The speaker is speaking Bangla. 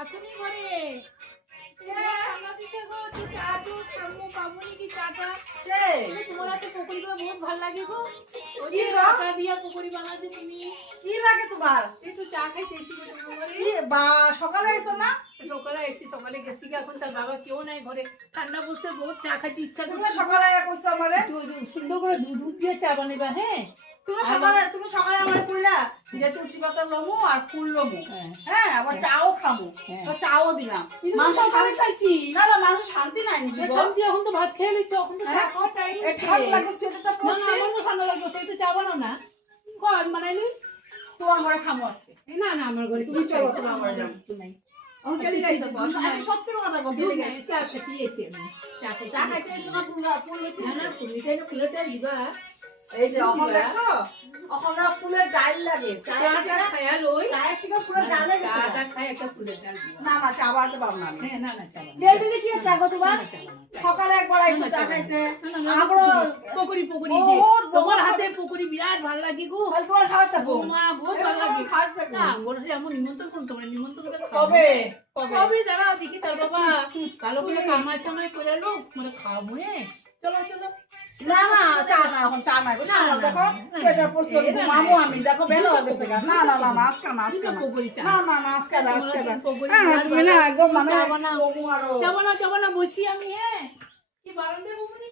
আসুনি ঘরে তোমার হাতে পকোড়ি গুলো বহুত ভালো লাগে গো। ওই যে আটা দিয়া পকোড়ি বানাতে তুমি কি লাগে তোমার? একটু চা খাইতে এসি গো তোমার ঘরে। কি বা সকালে এসো না? সকালে এসি, সকালে গেছি কি এখন তার বাবা কেউ নাই ঘরে, ঠান্ডা বসে বহুত চা খাইতে ইচ্ছা তুমি করছে। সকালে কইছো আমারে? সুন্দর করে দুধ দিয়ে চা বানাবা। হ্যাঁ তুমি সকালে আমারে কইলা যে তুলসী পাতা লমু আর ফুল লমু। হ্যাঁ। হ্যাঁ, আবার চাও খামু। হ্যাঁ। তো চাও দিলাম। মানুষ সকালে খাইছি না না, মানুষ শান্তি নাই নি গো। শান্তি, এখন তো ভাত খেয়ে নিচ্ছ, এখন তো চা খাওয়ার টাইম এই ঠান্ডা লাগে সেটা না পড়ছে। আমার তো ঠান্ডা লাগবে, একটু চা বানাও না। কর বানাইলি তোমার ঘরে খামু আজকে। না না আমার ঘরে তুমি চলো, তোমার ঘরে যাও। কিছু নাই। আমি কেলি গাইছো তো। আচ্ছা সত্যি কথা বল, কেলি গাইছো। চা খেতে এসি আমি চা খেতে। চা খাইতে এসো না, ফুল লইতে না না ফুলটাই না, ফুলের ডাল দিবা। এই যে অখন দেখছো? অখনরা ফুলের ডাল লাগে। চাটা খাই আর ওই চায়ের থেকে ফুলের ডাল লাগে। চাটা খাই একটা ফুলের ডাল দিবা। না না, চা বানাতে পারবো না আমি। হ্যাঁ না না চা বানাও। ডেইলি কি চা গো তোমার? চা বানাও। সকালে একবার আইছো চা খাইতে। পকোড়ি বহুত তোমার হাতে পকোড়ি বিরাট ভালো লাগে গো। আর তোমার খাওয়া থাকবো। বৌমা বহুত ভালো লাগে। খাওয়া থাকবো। না বলছে এমন নিমন্ত্রণ কোন তোমার নিমন্ত্রণ করে খাবো। কবে? কবে? কবে দাঁড়াও দেখি তার বাবা কালো করে কামাই চামাই করে লোক মানে খাবো। হ্যাঁ চলো চলো। না না, চা না, এখন চা নাই গো। না, না না, দেখো, না, সেটা না, পড়ছে না, না, মামু না, আমি দেখো বেল হয়ে গেছে গা। না না না, আজকে না, আজকে না। পকোড়ি চা। না না না, আজকে না, আজকে না। পকোড়ি হ্যাঁ, তুমি না একদম মানে চা বানাও। বমু আরো। চা বানাও বসি আমি। হ্যাঁ কি বারান্দে বমুনি